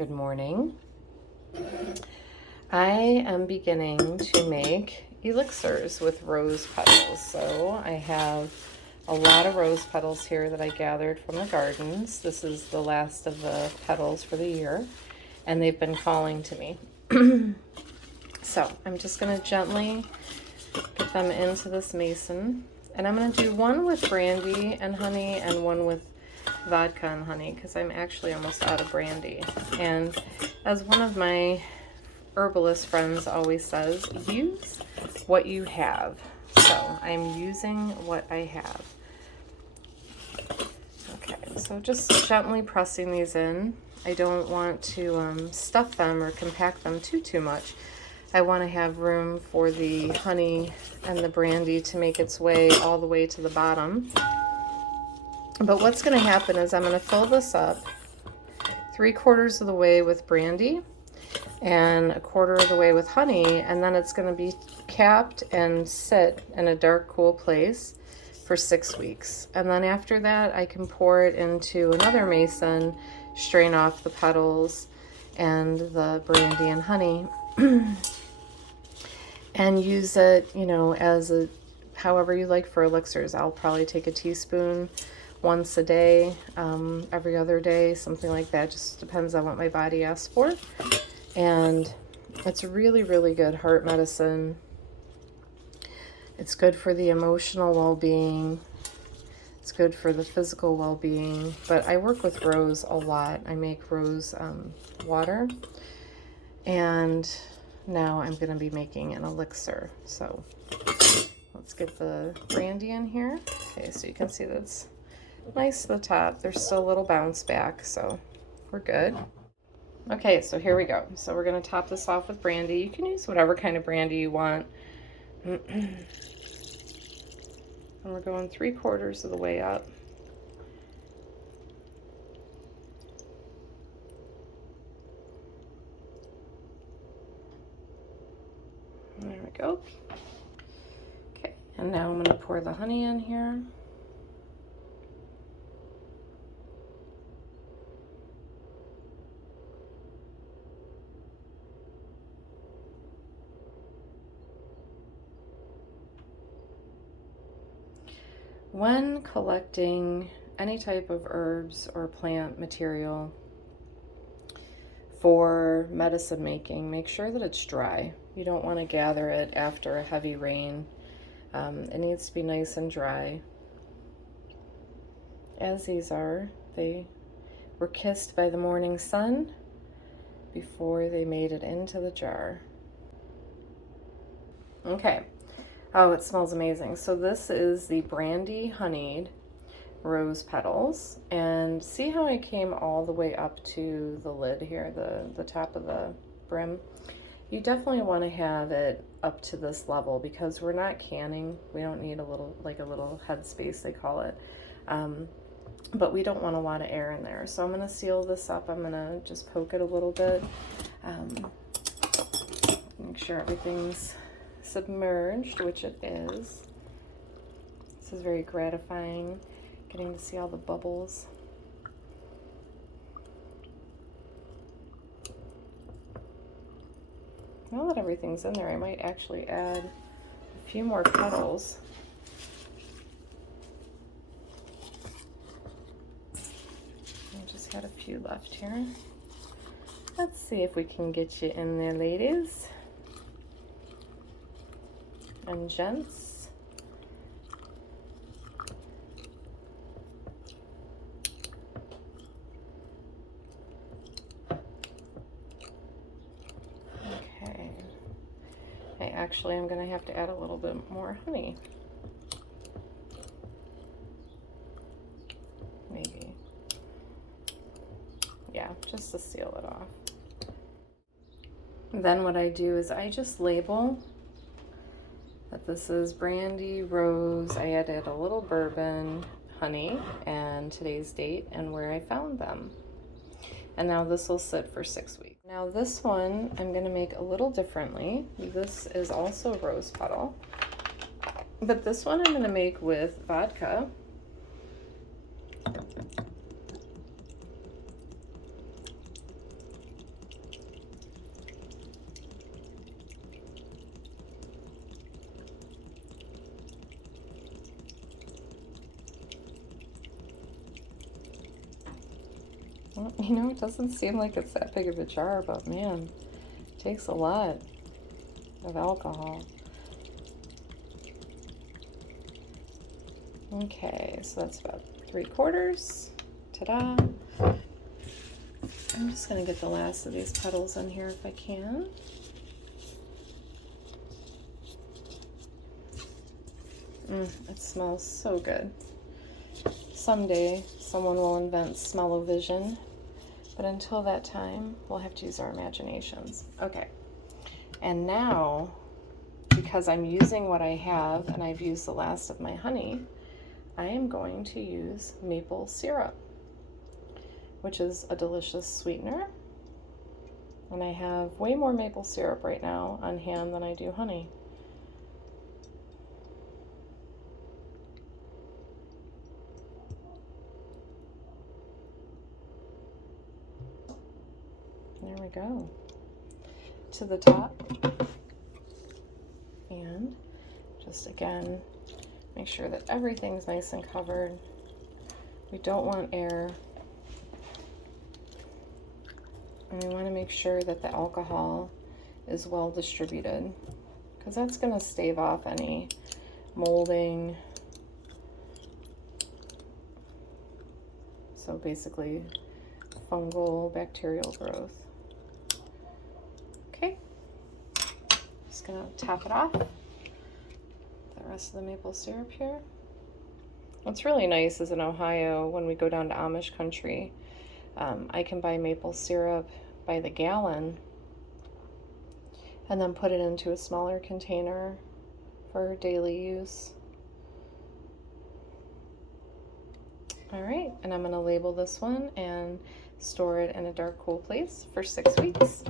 Good morning. I am beginning to make elixirs with rose petals. So I have a lot of rose petals here that I gathered from the gardens. This is the last of the petals for the year, and they've been calling to me. So I'm just going to gently get them into this mason, and I'm going to do one with brandy and honey and one with vodka and honey because I'm actually almost out of brandy. And as one of my herbalist friends always says, use what you have. So I'm using what I have. Okay, so just gently pressing these in. I don't want to stuff them or compact them too much. I want to have room for the honey and the brandy to make its way all the way to the bottom. But what's going to happen is I'm going to fill this up 3/4 of the way with brandy and 1/4 of the way with honey, and then it's going to be capped and sit in a dark, cool place for 6 weeks. And then after that, I can pour it into another mason, strain off the petals and the brandy and honey, and use it, you know, as a however you like for elixirs. I'll probably take a teaspoon once a day, every other day, something like that. Just depends on what my body asks for. And it's really, really good heart medicine. It's good for the emotional well-being. It's good for the physical well-being. But I work with rose a lot. I make rose water. And now I'm going to be making an elixir. So let's get the brandy in here. Okay, so you can see that's nice to the top. There's still a little bounce back, so we're good. Okay, so here we go. So we're going to top this off with brandy. You can use whatever kind of brandy you want. And we're going 3/4 of the way up. There we go. Okay, and now I'm going to pour the honey in here. When collecting any type of herbs or plant material for medicine making, make sure that it's dry. You don't want to gather it after a heavy rain. It needs to be nice and dry, as these are. They were kissed by the morning sun before they made it into the jar. Okay. Oh, it smells amazing. So this is the brandy honeyed rose petals, and see how I came all the way up to the lid here, the top of the brim. You definitely want to have it up to this level because we're not canning. We don't need a little head space, they call it, but we don't want a lot of air in there. So I'm going to seal this up. I'm going to just poke it a little bit, make sure everything's submerged, which it is. This is very gratifying, getting to see all the bubbles. Now that everything's in there, I might actually add a few more petals. I just had a few left here. Let's see if we can get you in there, ladies and gents. Okay. Actually, I'm going to have to add a little bit more honey. Maybe. Yeah, just to seal it off. Then what I do is I just label that this is brandy, rose. I added a little bourbon, honey, and today's date and where I found them. And now this will sit for 6 weeks. Now this one I'm going to make a little differently. This is also rose petal, but this one I'm going to make with vodka. You know, it doesn't seem like it's that big of a jar, but man, it takes a lot of alcohol. Okay, so that's about 3/4. Ta-da. I'm just gonna get the last of these petals in here if I can. It smells so good. Someday someone will invent smell-o-vision, but until that time, we'll have to use our imaginations. Okay, and now, because I'm using what I have and I've used the last of my honey, I am going to use maple syrup, which is a delicious sweetener. And I have way more maple syrup right now on hand than I do honey. There we go. To the top. And just again, make sure that everything's nice and covered. We don't want air. And we want to make sure that the alcohol is well distributed, because that's going to stave off any molding. So basically fungal bacterial growth. Okay, just going to tap it off. The rest of the maple syrup here. What's really nice is in Ohio, when we go down to Amish country, I can buy maple syrup by the gallon and then put it into a smaller container for daily use. All right, and I'm going to label this one and store it in a dark, cool place for 6 weeks.